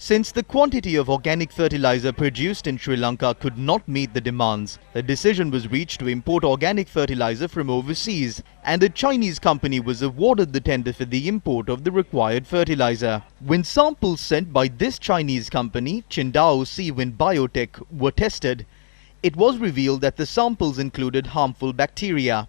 Since the quantity of organic fertilizer produced in Sri Lanka could not meet the demands, a decision was reached to import organic fertilizer from overseas, and a Chinese company was awarded the tender for the import of the required fertilizer. When samples sent by this Chinese company, Qingdao Seawind Biotech, were tested, it was revealed that the samples included harmful bacteria.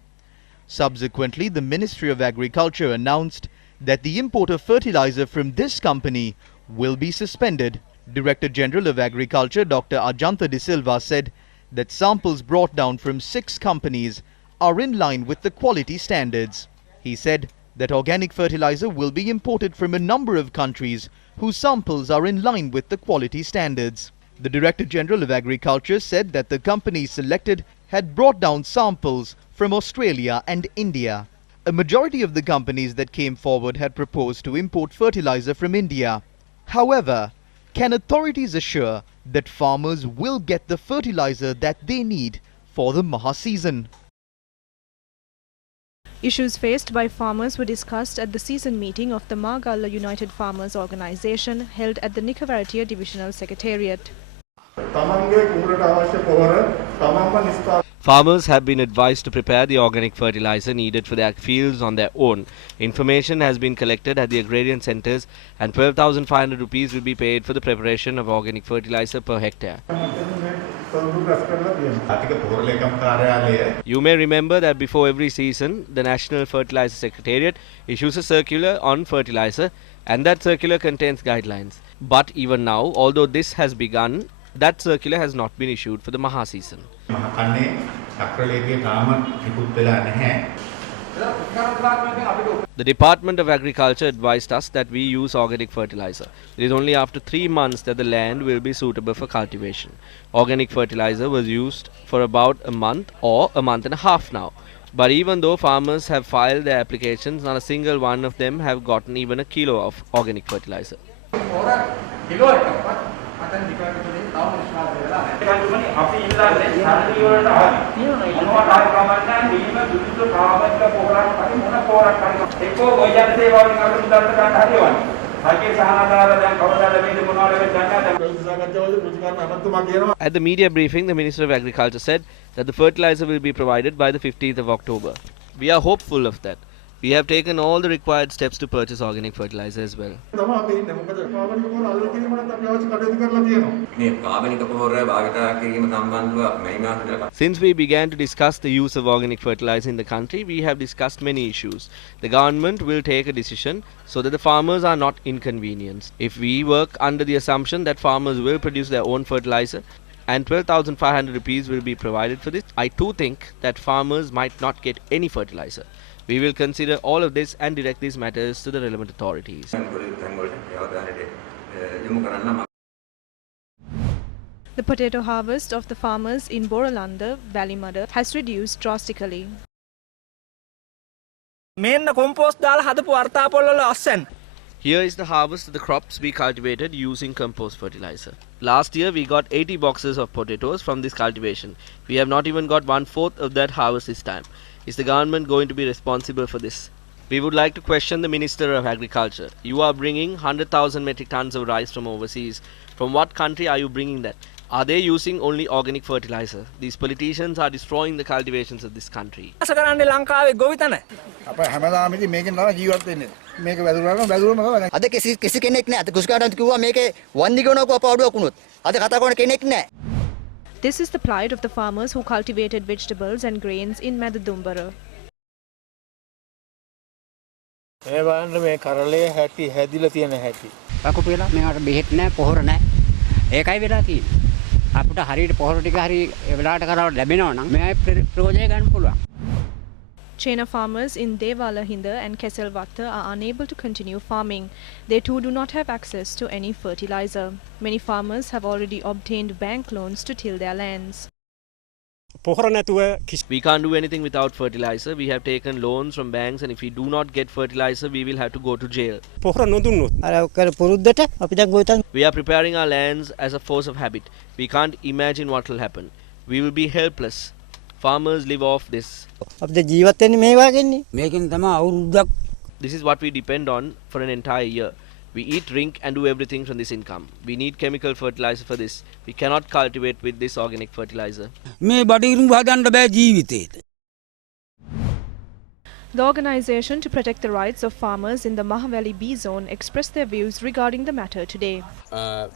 Subsequently, the Ministry of Agriculture announced that the import of fertilizer from this company will be suspended. Director General of Agriculture Dr. Ajanta De Silva said that samples brought down from 6 companies are in line with the quality standards. He said that organic fertilizer will be imported from a number of countries whose samples are in line with the quality standards. The Director General of Agriculture said that the companies selected had brought down samples from Australia and India. A majority of the companies that came forward had proposed to import fertilizer from India. However, can authorities assure that farmers will get the fertilizer that they need for the Maha season? Issues faced by farmers were discussed at the season meeting of the Magalla United Farmers Organisation held at the Nikavarattiya Divisional Secretariat. Farmers have been advised to prepare the organic fertilizer needed for their fields on their own. Information has been collected at the agrarian centres and 12,500 rupees will be paid for the preparation of organic fertilizer per hectare. You may remember that before every season, the National Fertilizer Secretariat issues a circular on fertilizer, and that circular contains guidelines. But even now, although this has begun, that circular has not been issued for the Maha season. The Department of Agriculture advised us that we use organic fertilizer. It is only after 3 months that the land will be suitable for cultivation. Organic fertilizer was used for about a month or a month and a half now. But even though farmers have filed their applications, not a single one of them have gotten even a kilo of organic fertilizer. At the media briefing, the Minister of Agriculture said that the fertilizer will be provided by the 15th of October. We are hopeful of that. We have taken all the required steps to purchase organic fertilizer as well. Since we began to discuss the use of organic fertilizer in the country, we have discussed many issues. The government will take a decision so that the farmers are not inconvenienced. If we work under the assumption that farmers will produce their own fertilizer and 12,500 rupees will be provided for this, I too think that farmers might not get any fertilizer. We will consider all of this and direct these matters to the relevant authorities. The potato harvest of the farmers in Boralanda, Valimada has reduced drastically. Here is the harvest of the crops we cultivated using compost fertilizer. Last year we got 80 boxes of potatoes from this cultivation. We have not even got 1/4 of that harvest this time. Is the government going to be responsible for this? We would like to question the Minister of Agriculture. You are bringing 100,000 metric tons of rice from overseas. From what country are you bringing that? Are they using only organic fertilizer? These politicians are destroying the cultivations of this country. This is the plight of the farmers who cultivated vegetables and grains in Madadumbara. Chena farmers in Devalahinda and Keselwatta are unable to continue farming. They too do not have access to any fertilizer. Many farmers have already obtained bank loans to till their lands. We can't do anything without fertilizer. We have taken loans from banks, and if we do not get fertilizer, we will have to go to jail. We are preparing our lands as a force of habit. We can't imagine what will happen. We will be helpless. Farmers live off this. This is what we depend on for an entire year. We eat, drink and do everything from this income. We need chemical fertilizer for this. We cannot cultivate with this organic fertilizer. මේ බඩිරුම් හදන්න බෑ ජීවිතේට. The organization to protect the rights of farmers in the Mahaweli B zone expressed their views regarding the matter today.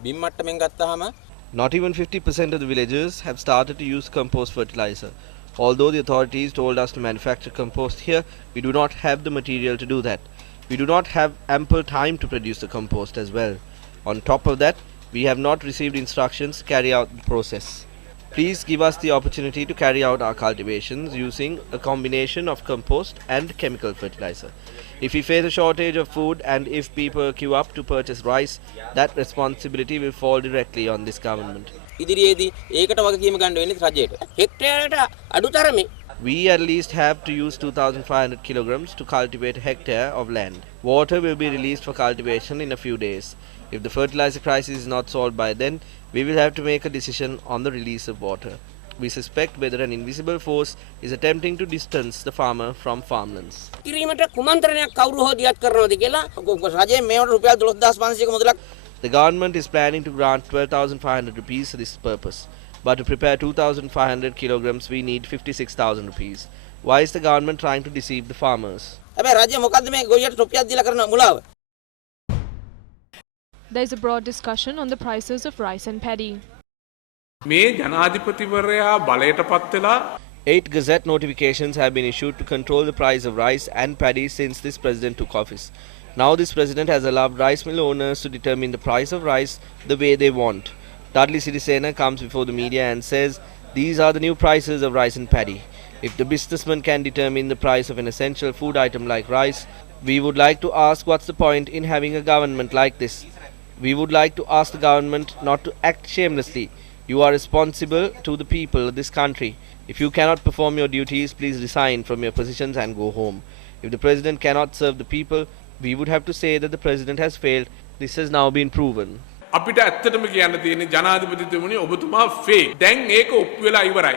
බිම් මට්ටමින් ගත්තාම Not even 50% of the villagers have started to use compost fertilizer. Although the authorities told us to manufacture compost here, we do not have the material to do that. We do not have ample time to produce the compost as well. On top of that, we have not received instructions to carry out the process. Please give us the opportunity to carry out our cultivations using a combination of compost and chemical fertilizer. If we face a shortage of food and if people queue up to purchase rice, that responsibility will fall directly on this government. ඉදිරියේදී ඒකට වගකීම ගන්න වෙන්නේ රජයට. හෙක්ටරයට අඩු තරමේ We at least have to use 2,500 kilograms to cultivate a hectare of land. Water will be released for cultivation in a few days. If the fertilizer crisis is not solved by then, we will have to make a decision on the release of water. We suspect whether an invisible force is attempting to distance the farmer from farmlands. කිරීමට කුමන්ත්‍රණයක් කවුරු හෝ දියත් කරනවද කියලා රජයේ මේවට රුපියල් 12500ක මුදලක් The government is planning to grant 12,500 rupees for this purpose. But to prepare 2,500 kilograms, we need 56,000 rupees. Why is the government trying to deceive the farmers? හැබැයි රජය මොකද්ද මේ ගොවියට රුපියල් දීලා කරන මුලාව? There is a broad discussion on the prices of rice and paddy. මේ ජනාධිපතිවරයා බලයට පත් වෙලා 8 Gazette notifications have been issued to control the price of rice and paddy since this president took office. Now this president has allowed rice mill owners to determine the price of rice the way they want. Dudley Sirisena comes before the media and says these are the new prices of rice and paddy. If the businessman can determine the price of an essential food item like rice, we would like to ask what's the point in having a government like this? We would like to ask the government not to act shamelessly. You are responsible to the people of this country. If you cannot perform your duties, please resign from your positions and go home. If the president cannot serve the people, we would have to say that the president has failed. This has now been proven. අපිට ඇත්තටම කියන්න තියෙන්නේ ජනාධිපතිතුමනි ඔබතුමා fake. දැන් ඒක ඔප්පු වෙලා ඉවරයි.